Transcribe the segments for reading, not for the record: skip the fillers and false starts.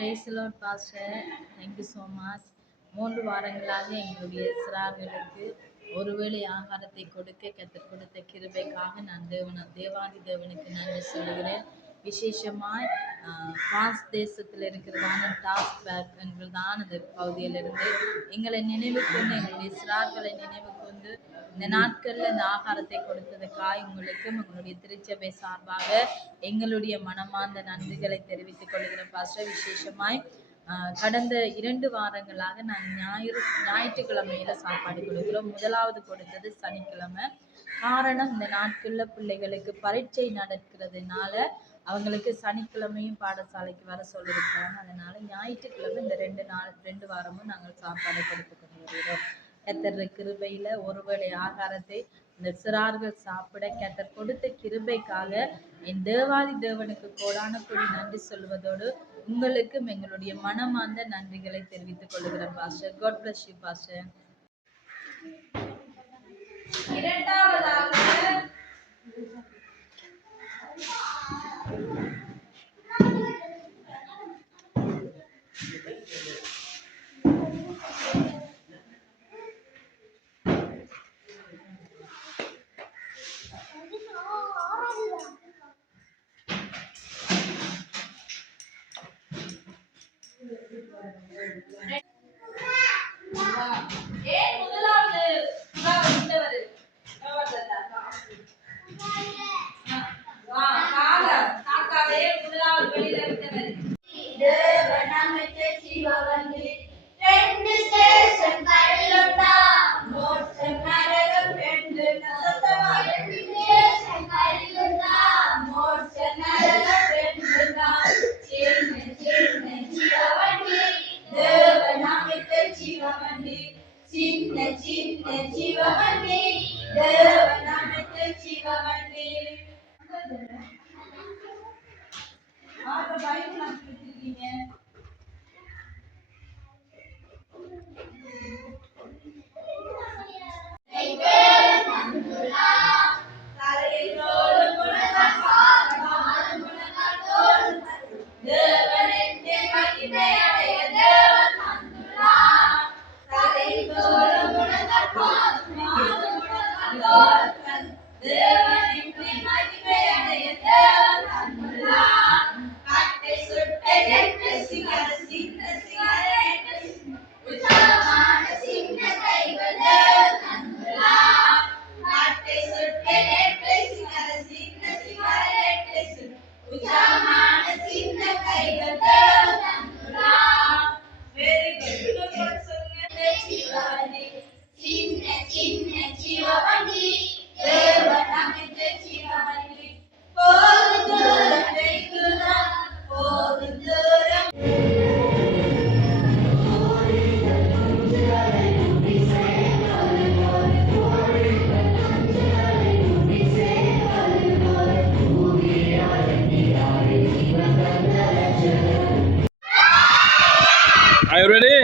Praise the Lord pastor. Thank you so much. 3 வாரங்களாக எங்களுடைய சிறார்களுக்கு ஒருவேளை ஆகாரத்தை கொடுக்க கர்த்தர் கொடுத்த கிருபைக்காக நான் தேவாதி தேவனுக்கு நன்றி சொல்லுகிறேன். விசேஷமாய் பிரான்ஸ் தேசத்தில் இருக்கிறதான டாஸ்க் பேக் என்கிறதான அந்த பகுதியிலிருந்து எங்களை நினைவு கொண்டு எங்களுடைய சிறார்களை நினைவு கொண்டு இந்த நாட்களில் இந்த ஆகாரத்தை கொடுத்ததுக்காய் உங்களுக்கும் உங்களுடைய திருச்சபை சார்பாக எங்களுடைய மனமார்ந்த நன்றிகளை தெரிவித்துக் கொள்கிறேன் பாஸ்டர். விசேஷமாய் கடந்த 2 வாரங்களாக நான் ஞாயிற்றுக்கிழமையில சாப்பாடு கொடுக்கிறோம். முதலாவது கொடுத்தது சனிக்கிழமை. காரணம், இந்த நாட்கள்ல பிள்ளைகளுக்கு பரீட்சை நடக்கிறதுனால அவங்களுக்கு சனிக்கிழமையும் பாடசாலைக்கு வர சொல்லியிருக்கிறாங்க. அதனால ஞாயிற்றுக்கிழமை இந்த 2 வாரமும் நாங்கள் சாப்பாடு கொடுத்து கொண்டு வருகிறோம். கர்த்தர் கிருபையில ஒருவேளை ஆகாரத்தை இந்த சிறார்கள் சாப்பிட கர்த்தர் கொடுத்த கிருபைக்காக என் தேவாதி தேவனுக்கு கோடான கோடி நன்றி சொல்வதோடு உங்களுக்கும் எங்களுடைய மனமார்ந்த நன்றிகளை தெரிவித்துக் கொள்கிறேன் pastor. God bless you pastor. இரண்டாவதாக Are you ready?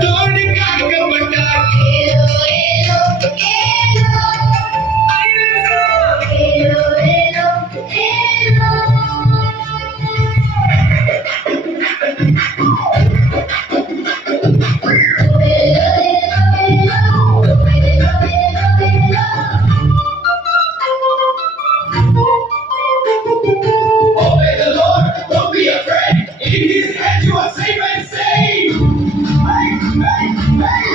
கரத்தோடு காக்கப்பட்டார். Obey the Lord, don't be afraid. In His hands you are safe and saved. Hey, hey, hey.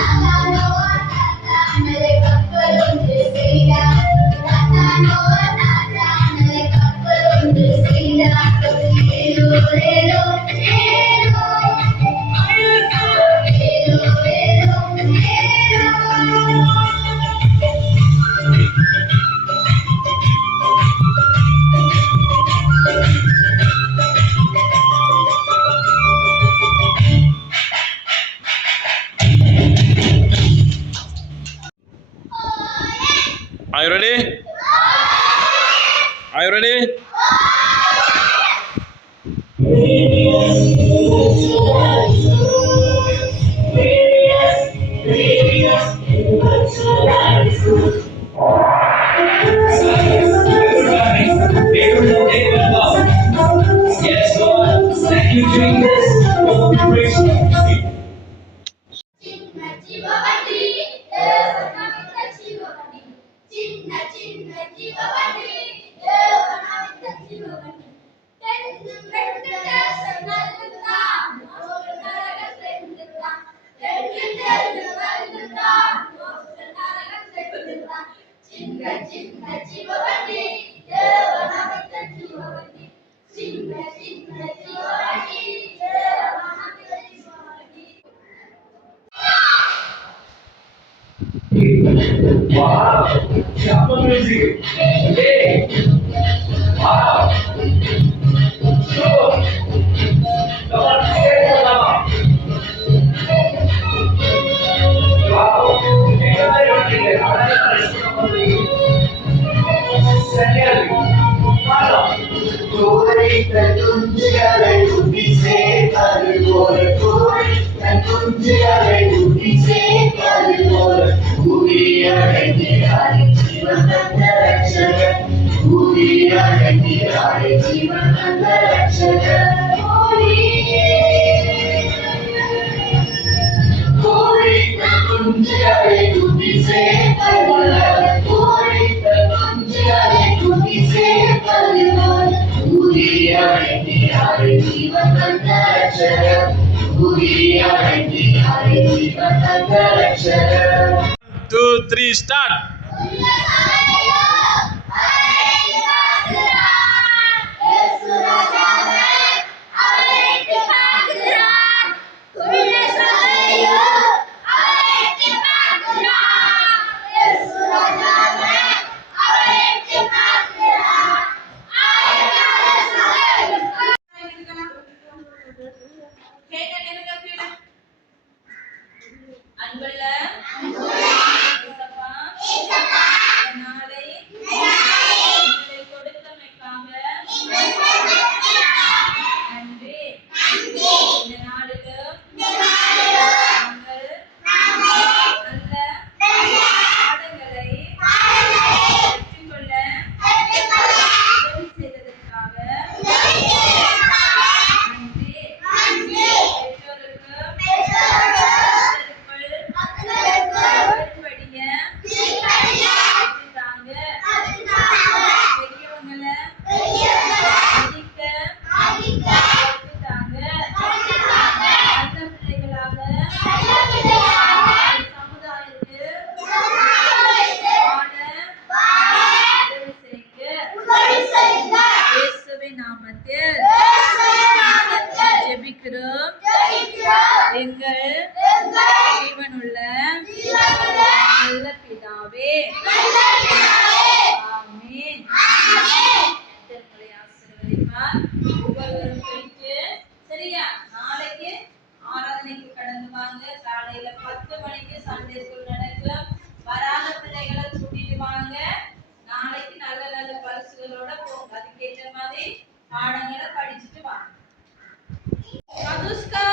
Are you ready? Are you ready? Yes, Lord. Thank you, Jesus. Oh, praise you. చిన్న జీవవటి దేవనామిత జీవవటి చిన్న చిన్న జీవవటి దేవనామిత జీవవటి తెన్ను వెంకటేశ్వరుడుగా మోక్షనరక సెందుగా వెంకటేశ్వరుడుగా మోక్షనరక సెందుగా చిన్న చిన్న జీవవటి దేవనామిత జీవవటి చిన్న చిన్న జీవవటి దేవనామిత జీవవటి. Wow. Chapel music. Hey. Wow. Sure. Come on, say it now. Wow. Second. Follow. கோழி தன் குஞ்சுகளை ஊட்டி சேர்ப்பது போல கோழி தன் குஞ்சுகளை ஊட்டி சேர்ப்பது போல ஊதியடைகிறாய் ஜீவன் தந்த ரட்சகர் ஊதியடைகிறாய் ஜீவன் தந்த ரட்சகர் கோழி தன் குஞ்சுகளை ஊட்டி சேர்ப்பது போல கோழி தன் குஞ்சுகளை ஊட்டி சேர்ப்பது போல ஊதியடைகிறாய் ஜீவன் தந்த ரட்சகர் ஊதியடைகிறாய் ஜீவன் தந்த ரட்சகர். 2, 3, start. அன்புள்ள நாளை எங்களை கொடுத்தமைக்காக நன்றி. இந்த நாளில் நாங்கள் நல்ல பாடங்களை கற்றுக்கொள்ள உதவி செய்ததற்காக நன்றி. நாமத்தில் ஜெபிக்கிறோம் எங்கள் ஜீவனுள்ள நல்ல பிதாவே. ஆமென். கர்த்தரை ஆசீர்வதிப்பார். ஒவ்வொருவரும் போயிட்டு சரியா நாளைக்கு ஆராதனைக்கு கடந்து வாங்க. காலையில 10 மணிக்கு சண்டே ஸ்கூல் நடக்கும். வராத பிள்ளைகளை கூட்டிட்டு வாங்க. நாளைக்கு நல்ல நல்ல பரிசுகளோட போங்க. அதுக்கேற்ற மாதிரி பாடங்களை படிச்சுட்டு வாங்க. மதுஸ்கா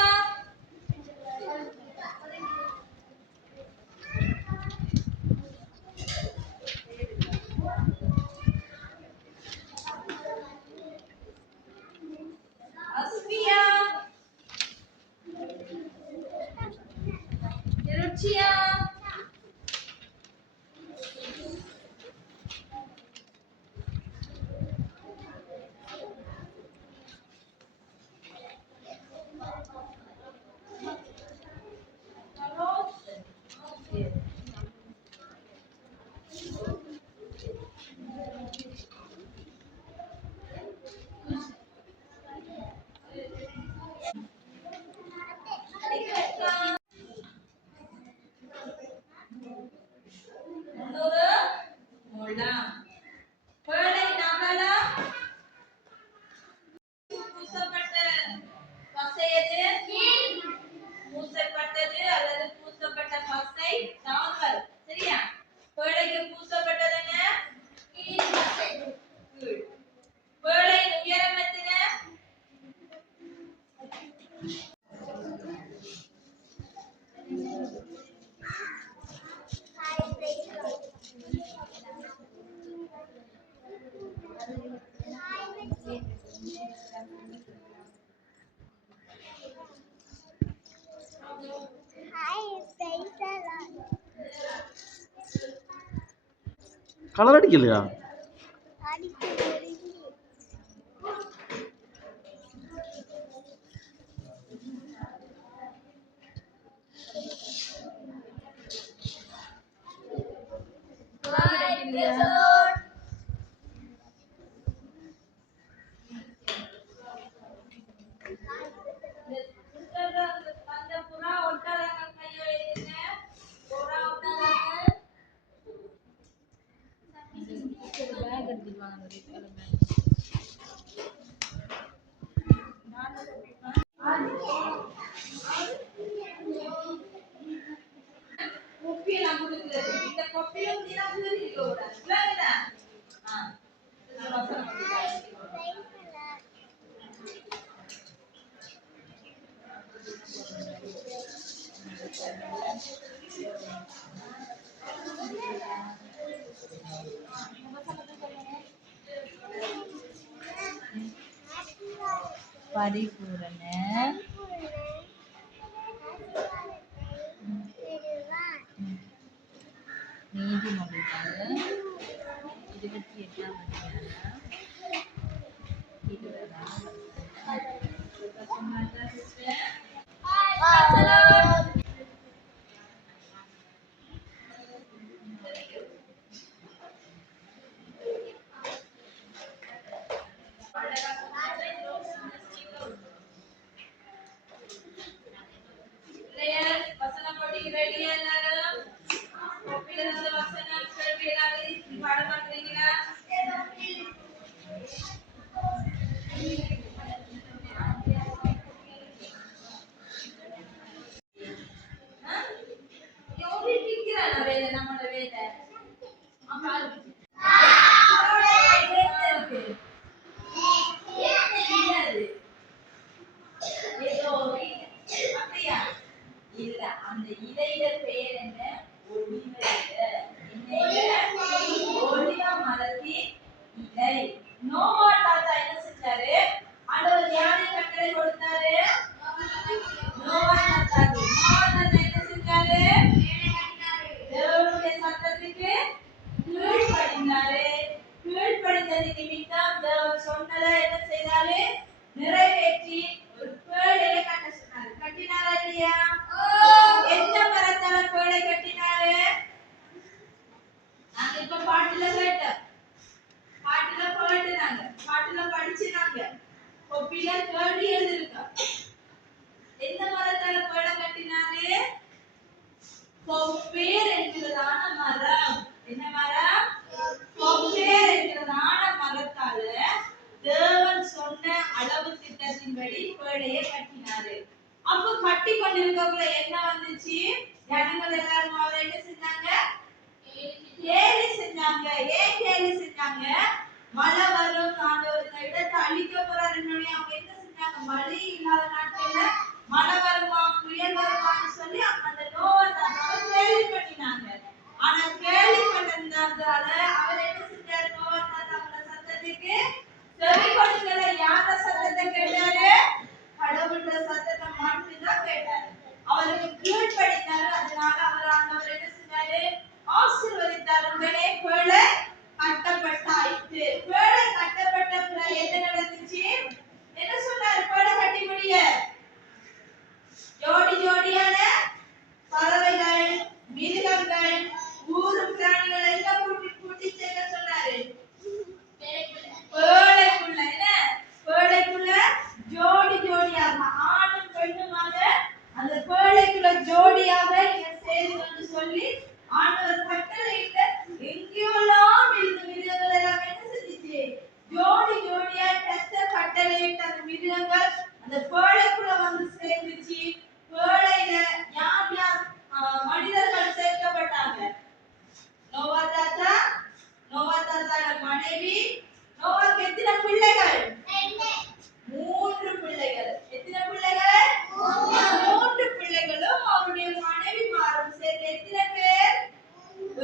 குச்சியா பூசப்பட்ட பசை எது? பூசப்பட்டது அல்லது பூசப்பட்ட பசை தாவல். சரியா? பேழைக்கு பூசப்பட்டது என்ன? கீழ். பேழையின் உயரம் எத்தனை? കളർ അടിക്കില്ല. பரிபூரண நீதிமொழிகள் 28ஆம் அதிகாரம் 20ஆம் வசனம் போட்டி ரெடி எல்லாரும் ஒப்பிலிருந்து வசனம் கேள்வி எல்லாரும் பாடம் பண்றீங்களா? எவ்வளவு டிக்கிறான வேலை நம்மளோட வேலை அம்மா அந்த இலையில பெயர் என்ன? ஒலிவ மரத்தின் இலை. நோவா தாத்தா என்ன செஞ்சாரு? ஆண்டவர் யாரை கட்டளை கொடுத்தாரு? நோவா தாத்தாக்கு. நோவா தாத்தா என்ன செஞ்சாரு? தேவனுடைய சத்தத்துக்கு கீழ்ப்படிந்தாரு. கீழ்ப்படிந்தது நிமித்தம் தேவன் சொன்னதை என்ன செய்தாரு? நிறைவேற்றி ஒரு பேழையை கட்ட சொன்னாரு. கட்டினாரா இல்லையா? எந்த மரத்தால பேழை கட்டினாரு? நாங்க இப்ப பாட்டுல கேட்டோம், பாட்டுல கேட்டுனாங்க, பாட்டுல படிச்சுனாங்க, கொப்பில கேள்வி எழுதிருக்கோம். எந்த மரத்தால பேழை கட்டினாரு? கொப்பேர் என்கிறதான மரம். என்ன மரம்? கொப்பேர் என்கிறதான மரத்தால தேவன் சொன்ன அளவு திட்டத்தின்படி பேழையை கட்டினாரு. அப்ப கட்டி கொண்டிருக்கக்குள்ள என்ன வந்துச்சு? ஜனங்கள் எல்லாரும் அவரை என்ன செஞ்சாங்க? கேலி செஞ்சாங்க. ஏன் கேலி செஞ்சாங்க? மழை வரும், ஆண்டவர் இந்த இடத்தை அழிக்க போறாருன்னு அவங்க என்ன செஞ்சாங்க? மழை இல்லாத நாட்கள்ல மழை வருமா, புயல் வருமான்னு சொல்லி அந்த நோவா தாத்தாவை கேலி பண்ணினாங்க. ஆனா கேலி பண்ணதுனால அவர் என்ன செஞ்சாரு? நோவா தாத்தாவோட சத்தத்துக்கு செவி கொடுக்கல. யார சத்தத்தை கேட்டாரு? கடவுளோட சத்தத்தை மட்டும்தான் கேட்டாரு. அவருக்கு கீழ்ப்படிந்தாரு. அதனால சொல்லி ஆண்டவர் கட்டளையிட்ட எங்கேயெல்லாம் இருந்த மிருகங்கள் எல்லாம் என்ன செஞ்சிச்சு? ஜோடி ஜோடியா கர்த்தர் கட்டளையிட்ட அந்த மிருகங்கள் அந்த பேழைக்குள்ள வந்து சேர்ந்துச்சு. பேழையில யார் யார் மனிதர்கள் சேர்க்கப்பட்டாங்க? நோவா தாத்தா, நோவா தாத்தாட மனைவி, நோவாக்கு எத்தனை பிள்ளைகள்? 3 பிள்ளைகள். எத்தனை பிள்ளைகள்? 3 பிள்ளைகளும் அவருடைய மனைவிமாரும் சேர்த்து எத்தனை பேர்?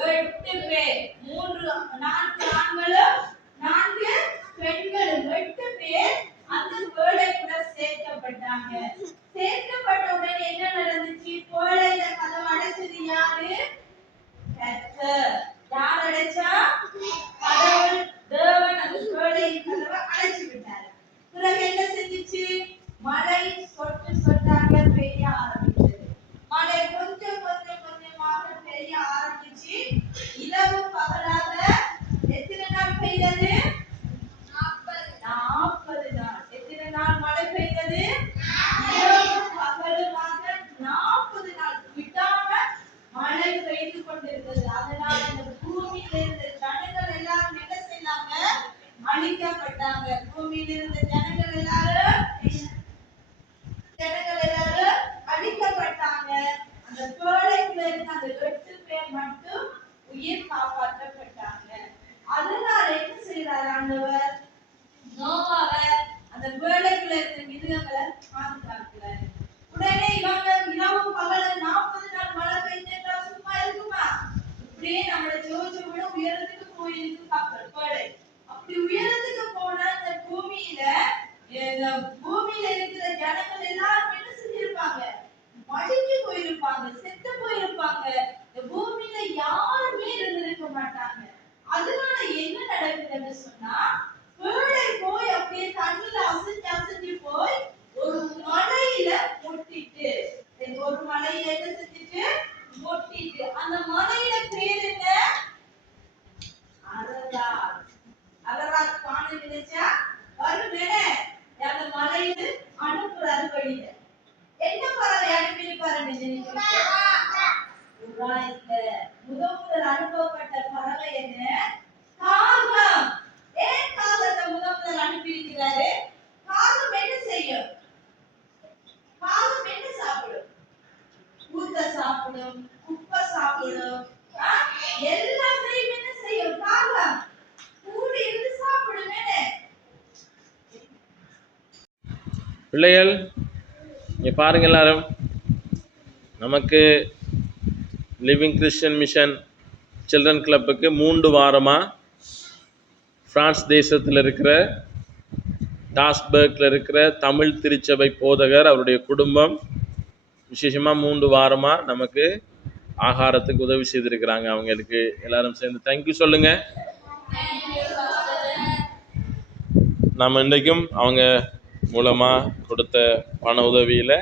8 பேர். 4 ஆண்களும் 4 பெண்களும் 8 பேர் அந்த பேழைக்குள்ள சேர்க்கப்பட்டாங்க. சேர்க்கப்பட்ட உடனே என்ன நடந்துச்சு? பேழையில கதவு அடைச்சது யாரு? கர்த்தர். யார் அடைச்சா? கடவுள் தேவன் அந்த பேழையின் கதவை அடைச்சு விட்டார். பிறகு என்ன செஞ்சிச்சு? மழை சொட்டு சொட்டாக பெய்ய ஆரம்பிச்சது. மழை கொஞ்சம் கொஞ்சம் கொஞ்சமாக பெய்ய ஆரம்பிச்சு இரவு பகலாக எத்தனை நாள் பெய்தது? 40 நாள். எத்தனை நாள் மழை பெய்தது? இரவு பகலுமாக 40 நாள் விடாம மழை பெய்து கொண்டிருந்தது. அதனால இந்த பூமியில இருந்த ஜனங்கள் எல்லாரும் என்ன செய்தாங்க? அழிக்கப்பட்டாங்க. பூமியில இருந்த ஜனங்கள் எல்லாரும் அழிக்கப்பட்டாங்க. அந்த பேழைக்குள்ள இருந்த அந்த 8 பேர் மட்டும் உயிர் காப்பாற்றப்பட்டாங்க. அதனால என்ன செய்யறாரு ஆண்டவர்? நோவாவை அந்த பேழைக்குள்ள இருந்த மிருகங்களை பாதுகாக்கிறாரு. உடனே இவங்க இரவு பகல 40 நாள் மழை பெய்ஞ்சா சும்மா இருக்குமா? இப்படியே நம்மள ஜோஜோ விட உயரத்துக்கு போயிருக்கு கப்பல் பேழை. அப்படி உயரத்துக்கு போன அந்த பூமியில இருக்கிற ஜனங்கள் எல்லாரும் என்ன செஞ்சிருப்பாங்க? மடிஞ்சு போயிருப்பாங்க, செத்து போயிருப்பாங்க. இந்த பூமியில யாருமே இருந்திருக்க மாட்டாங்க. அதனால என்ன நடக்குதுன்னு சொன்னா, பேழை போய் அப்படியே தண்ணியில அசைஞ்சு அசைஞ்சு போய் ஒரு மலையில முட்டிட்டு, ஒரு மலையில என்ன செஞ்சுட்டு முட்டிட்டு, அந்த மலையில பேர் என்ன? அரராத். அரராத் பானை நினைச்சா வருமே அந்த மலையில அனுப்புறாரு வழியில. என்ன பறவை அனுப்பியிருப்பாருன்னு நினைக்கிறீங்க? முதல் அனுப்பப்பட்ட பறவை என்ன? காகம். ஏன் காகத்தை முதல் அனுப்பியிருக்கிறாரு? காகம் என்ன செய்யும்? காகம் என்ன சாப்பிடும்? ஊத்த சாப்பிடும், குப்பை சாப்பிடும், எல்லாத்தையும் என்ன செய்யும்? காகம் கூடி இருந்து சாப்பிடுமே. பிள்ளைகள் இங்கே பாருங்க, எல்லாரும் நமக்கு லிவிங் கிறிஸ்டியன் மிஷன் சில்ட்ரன் கிளப்புக்கு 3 வாரமாக பிரான்ஸ் தேசத்தில் இருக்கிற டாஸ்பர்கில் இருக்கிற தமிழ் திருச்சபை போதகர் அவருடைய குடும்பம் விசேஷமாக 3 வாரமாக நமக்கு ஆகாரத்துக்கு உதவி செய்திருக்கிறாங்க. அவங்களுக்கு எல்லாரும் சேர்ந்து தேங்க்யூ சொல்லுங்கள். நம்ம இன்றைக்கும் அவங்க மூலமாக கொடுத்த பண உதவியில்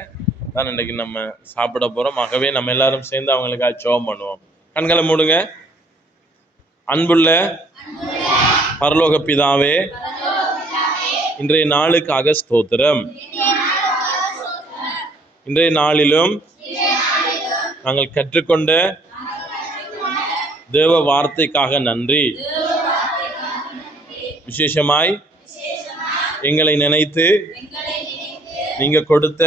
தான் இன்றைக்கி நம்ம சாப்பிட போகிறோம். ஆகவே நம்ம எல்லாரும் சேர்ந்து அவங்களுக்காக ஜெபம் பண்ணுவோம். கண்களை மூடுங்க. அன்புள்ள பரலோக பிதாவே, இன்றைய நாளுக்காக ஸ்தோத்திரம். இன்றைய நாளிலும் நாங்கள் கற்றுக்கொண்ட தேவ வார்த்தைக்காக நன்றி. விசேஷமாய் எங்களை நினைத்து நீங்க கொடுத்த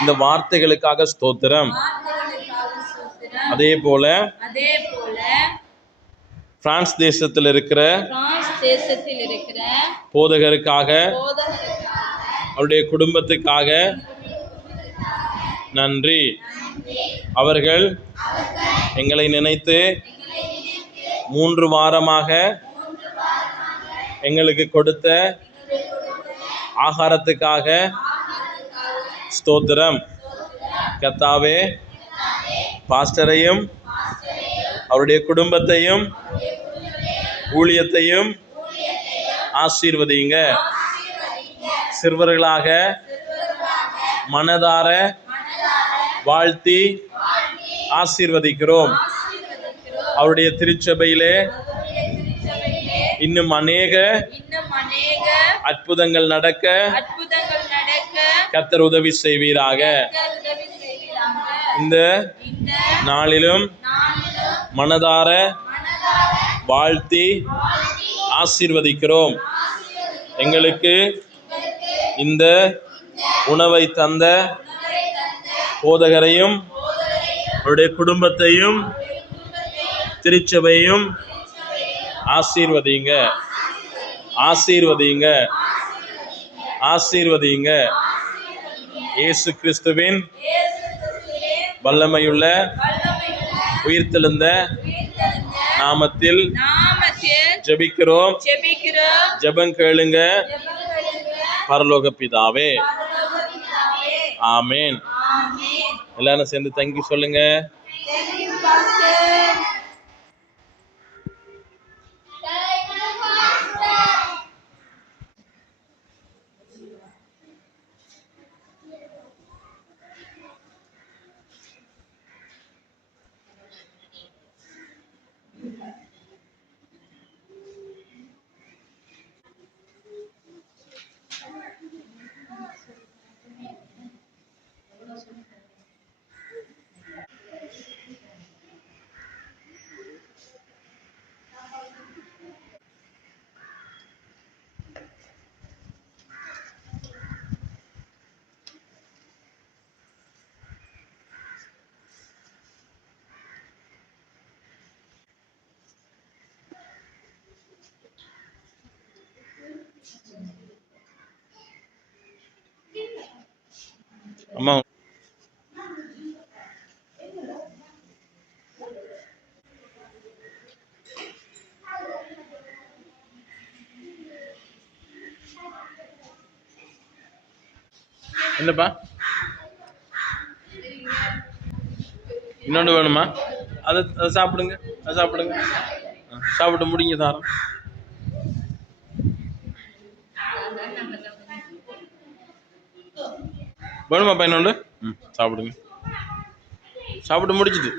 இந்த வார்த்தைகளுக்காக ஸ்தோத்திரம். அதே போல பிரான்ஸ் தேசத்தில் இருக்கிற போதகருக்காக அவருடைய குடும்பத்துக்காக நன்றி. அவர்கள் எங்களை நினைத்து 3 வாரமாக எங்களுக்கு கொடுத்த ஆகாரத்துக்காக ஸ்தோத்திரம். கர்த்தாவே, பாஸ்டரையும் அவருடைய குடும்பத்தையும் ஊழியத்தையும் ஆசீர்வதிங்க. சிறுவர்களாக மனதார வாழ்த்தி ஆசீர்வதிக்கிறோம். அவருடைய திருச்சபையிலே இன்னும் அநேக அற்புதங்கள் நடக்க கர்த்தர் உதவி செய்வீராக. இந்த நாளிலும் மனதார வாழ்த்தி ஆசீர்வதிக்கிறோம். எங்களுக்கு இந்த உணவை தந்த போதகரையும் அவருடைய குடும்பத்தையும் திருச்சபையும் ஆசீர்வதிங்க, ஆசீர்வதிங்க, ஆசீர்வதிங்க. இயேசு கிறிஸ்துவின் வல்லமையுள்ள உயிர்த்தெழுந்த நாமத்தில் ஜெபிக்கிறோம். ஜெபம் கேளுங்க பரலோக பிதாவே. ஆமென். எல்லாரும் சேர்ந்து தேங்க்யூ சொல்லுங்க. அம்மா என்னப்பா இன்னொன்று வேணுமா? அதை சாப்பிடுங்க, அதை சாப்பிடுங்க. சாப்பிட்டு முடிங்க தாரம். வேணுமாப்பா இன்னொன்று? சாப்பிடுங்க, சாப்பிட்டு முடிச்சுட்டு.